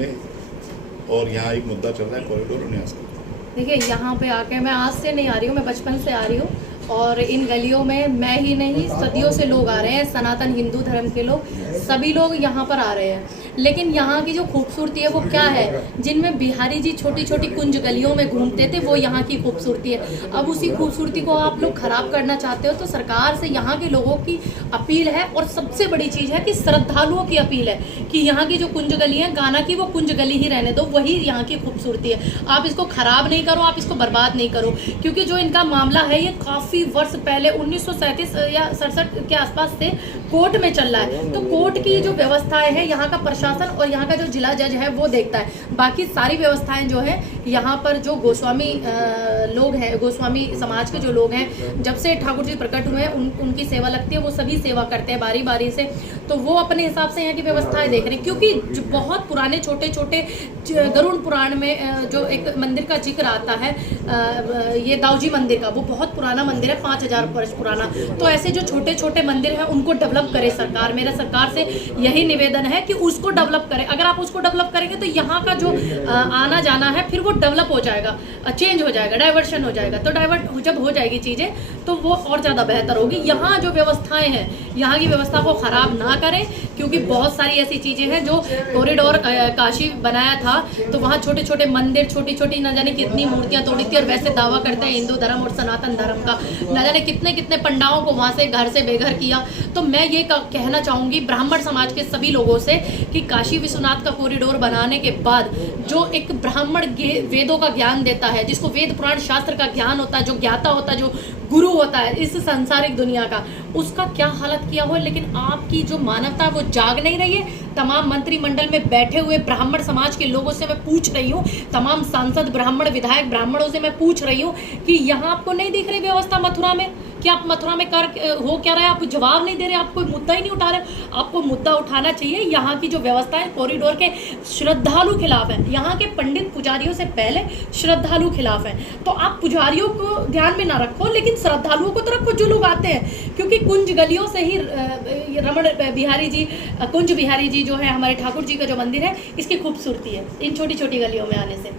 में, और यहाँ एक मुद्दा चल रहा है कॉरिडोर न्यास का। देखिए, यहाँ पे आके मैं आज से नहीं आ रही हूँ, मैं बचपन से आ रही हूँ, और इन गलियों में मैं ही नहीं सदियों से लोग आ रहे हैं, सनातन हिंदू धर्म के लोग, सभी लोग यहाँ पर आ रहे हैं। लेकिन यहाँ की जो खूबसूरती है वो क्या है, जिनमें बिहारी जी छोटी छोटी कुंज गलियों में घूमते थे, वो यहाँ की खूबसूरती है। अब उसी खूबसूरती को आप लोग खराब करना चाहते हो, तो सरकार से यहाँ के लोगों की अपील है, और सबसे बड़ी चीज़ है कि श्रद्धालुओं की अपील है कि यहाँ की जो कुंज गली है, गाना की वो कुंज गली ही रहने दो, वही यहाँ की खूबसूरती है। आप इसको खराब नहीं करो, आप इसको बर्बाद नहीं करो, क्योंकि जो इनका मामला है ये काफ़ी वर्ष पहले 1937 या 67 के आसपास से कोर्ट में चल रहा है। तो कोर्ट की जो व्यवस्थाएं है, यहाँ का प्रशासन और यहाँ का जो जिला जज है वो देखता है। बाकी सारी व्यवस्थाएं जो है यहाँ पर जो गोस्वामी लोग हैं, गोस्वामी समाज के जो लोग हैं, जब से ठाकुर जी प्रकट हुए हैं उनकी सेवा लगती है, वो सभी सेवा करते हैं बारी बारी से। तो वो अपने हिसाब से यहाँ की व्यवस्थाएं देख रहे हैं, क्योंकि जो बहुत पुराने छोटे छोटे गरुड़ पुराण में जो एक मंदिर का जिक्र आता है, ये दाऊजी मंदिर का, वो बहुत पुराना मंदिर है, 5000 वर्ष पुराना। तो ऐसे जो छोटे छोटे मंदिर हैं उनको डेवलप करे सरकार। मेरा सरकार से यही निवेदन है कि उसको डेवलप करे। अगर आप उसको डेवलप करेंगे तो यहाँ का जो आना जाना है फिर वो डेवलप हो जाएगा, चेंज हो जाएगा, डाइवर्शन हो जाएगा। तो डाइवर्ट जब हो जाएगी चीज़ें तो वो और ज़्यादा बेहतर होगी। यहाँ जो व्यवस्थाएं हैं, यहाँ की व्यवस्था को ख़राब ना करें, क्योंकि बहुत सारी ऐसी चीज़ें हैं जो कॉरिडोर काशी बनाया था तो वहाँ छोटे छोटे मंदिर, छोटी छोटी न जाने कितनी मूर्तियाँ तोड़ी थी, और वैसे दावा करते हैं हिंदू धर्म और सनातन धर्म का, न जाने कितने कितने पंडाओं को वहाँ से घर से बेघर किया। तो मैं ये कहना चाहूँगी ब्राह्मण समाज के सभी लोगों से कि काशी विश्वनाथ का कॉरिडोर बनाने के बाद जो एक ब्राह्मण वेदों का ज्ञान देता है, जिसको वेद पुराण शास्त्र का ज्ञान होता है, जो ज्ञाता होता है, जो गुरु होता है इस सांसारिक दुनिया का, उसका क्या हालत किया हो। लेकिन आपकी जो मानवता वो जाग नहीं रही है। तमाम मंत्रिमंडल में बैठे हुए ब्राह्मण समाज के लोगों से मैं पूछ रही हूँ, तमाम सांसद ब्राह्मण विधायक ब्राह्मणों से मैं पूछ रही हूँ कि यहाँ आपको नहीं दिख रही व्यवस्था मथुरा में, कि आप मथुरा में कर हो क्या रहे हैं, आप जवाब नहीं दे रहे, आप कोई मुद्दा ही नहीं उठा रहे। आपको मुद्दा उठाना चाहिए। यहाँ की जो व्यवस्था है कॉरिडोर के श्रद्धालु खिलाफ है, यहाँ के पंडित पुजारियों से पहले श्रद्धालु खिलाफ है। तो आप पुजारियों को ध्यान में ना रखो, लेकिन श्रद्धालुओं को तो रखो जो लोग आते हैं, क्योंकि कुंज गलियों से ही रमण बिहारी जी, कुंज बिहारी जी जो है हमारे ठाकुर जी का जो मंदिर है, इसकी खूबसूरती है इन छोटी छोटी गलियों में आने से।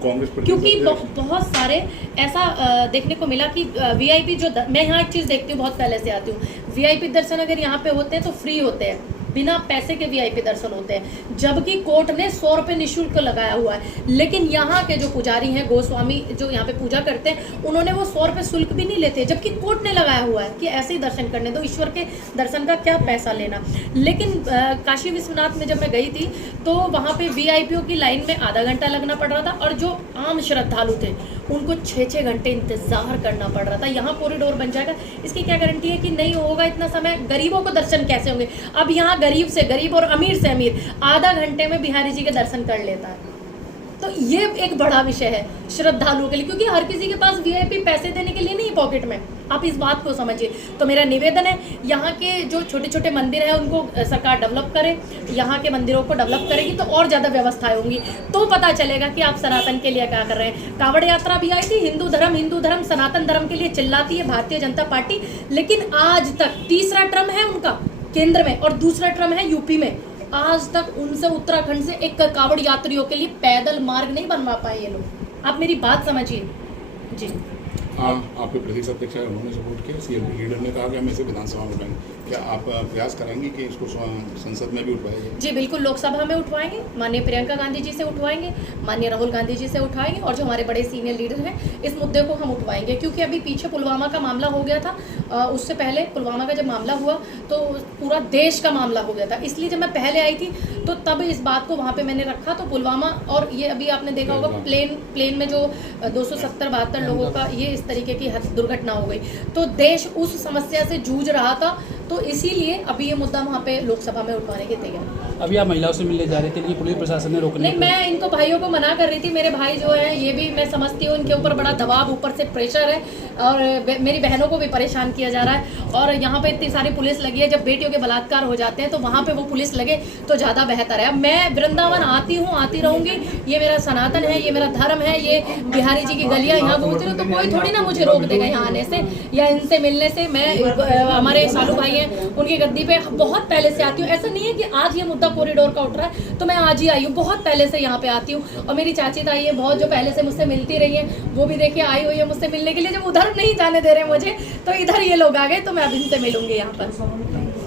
क्योंकि बहुत सारे ऐसा देखने को मिला कि VIP जो, मैं यहाँ एक चीज़ देखती हूँ, बहुत पहले से आती हूँ, VIP दर्शन अगर यहाँ पे होते हैं तो फ्री होते हैं, बिना पैसे के VIP दर्शन होते हैं, जबकि कोर्ट ने 100 रुपये निःशुल्क लगाया हुआ है। लेकिन यहाँ के जो पुजारी हैं, गोस्वामी जो यहाँ पे पूजा करते हैं, उन्होंने वो 100 रुपये शुल्क भी नहीं लेते, जबकि कोर्ट ने लगाया हुआ है कि ऐसे ही दर्शन करने दो, ईश्वर के दर्शन का क्या पैसा लेना। लेकिन काशी विश्वनाथ में जब मैं गई थी तो वहाँ पे VIPों की लाइन में आधा घंटा लगना पड़ रहा था, और जो आम श्रद्धालु थे उनको 6-6 घंटे इंतजार करना पड़ रहा था। यहाँ कॉरिडोर बन जाएगा, इसकी क्या गारंटी है कि नहीं होगा इतना समय? गरीबों को दर्शन कैसे होंगे? अब यहाँ गरीब से गरीब और अमीर से अमीर आधा घंटे में बिहारी जी के दर्शन कर लेता है। तो ये एक बड़ा विषय है श्रद्धालुओं के लिए, क्योंकि हर किसी के पास VIP पैसे देने के लिए नहीं पॉकेट में। आप इस बात को समझिए। तो मेरा निवेदन है, यहाँ के जो छोटे छोटे मंदिर हैं उनको सरकार डेवलप करे, यहाँ के मंदिरों को डेवलप करेगी तो और ज़्यादा व्यवस्थाएं होंगी, तो पता चलेगा कि आप सनातन के लिए क्या कर रहे हैं। कांवड़ यात्रा भी आई थी, हिंदू धर्म सनातन धर्म के लिए चिल्लाती है भारतीय जनता पार्टी, लेकिन आज तक तीसरा टर्म है उनका केंद्र में और दूसरा टर्म है UP में, आज तक उनसे उत्तराखंड से एक कांवड़ यात्रियों के लिए पैदल मार्ग नहीं बनवा पाए ये लोग। आप मेरी बात समझिए जी। आपके प्रदेश अध्यक्ष है, उन्होंने सपोर्ट किया, CM लीडर ने कहा कि हम इसे विधानसभा में उठाएंगे। क्या आप प्रयास करेंगे कि इसको संसद में भी उठवाएंगे? जी बिल्कुल, लोकसभा में उठवाएंगे, माननीय प्रियंका गांधी जी से उठवाएंगे, माननीय राहुल गांधी जी से उठवाएंगे, और जो हमारे बड़े सीनियर लीडर हैं इस मुद्दे को हम उठवाएंगे। क्योंकि अभी पीछे पुलवामा का मामला हो गया था, उससे पहले पुलवामा का जब मामला हुआ तो पूरा देश का मामला हो गया था, इसलिए जब मैं पहले आई थी तो तब इस बात को वहाँ पर मैंने रखा। तो पुलवामा और ये अभी आपने देखा होगा प्लेन में जो 270-72 लोगों का ये इस तरीके की दुर्घटना हो गई, तो देश उस समस्या से जूझ रहा था, तो इसीलिए अभी ये मुद्दा वहाँ पे लोकसभा में उठवाने के तैयार। अभी आप महिलाओं से मिलने जा रहे थे, लेकिन पुलिस प्रशासन ने रोकने नहीं, मैं इनको भाइयों को मना कर रही थी। मेरे भाई जो है ये भी मैं समझती हूँ, इनके ऊपर बड़ा दबाव, ऊपर से प्रेशर है, और मेरी बहनों को भी परेशान किया जा रहा है। और यहाँ पे इतनी सारी पुलिस लगी है, जब बेटियों के बलात्कार हो जाते हैं तो वहाँ पे वो पुलिस लगे तो ज़्यादा बेहतर है। अब मैं वृंदावन आती हूँ, आती रहूँगी, ये मेरा सनातन है, ये मेरा धर्म है, ये बिहारी जी की गलियाँ यहाँ घूमती हूँ, तो कोई थोड़ी ना मुझे रोक देगा यहाँ आने से या इनसे मिलने से। मैं हमारे सालू भाई हैं उनकी गद्दी पे बहुत पहले से आती हूँ। ऐसा नहीं है कि आज ये मुद्दा कॉरिडोर का उठ रहा है तो मैं आज ही आई हूँ, बहुत पहले से यहाँ पे आती हूँ। और मेरी चाची ताई है बहुत जो पहले से मुझसे मिलती रही है, वो भी देखिए आई हुई है मुझसे मिलने के लिए। जब उधर नहीं जाने दे रहे मुझे तो इधर ये लोग आ गए, तो मैं अब इनसे मिलूंगी यहाँ पर।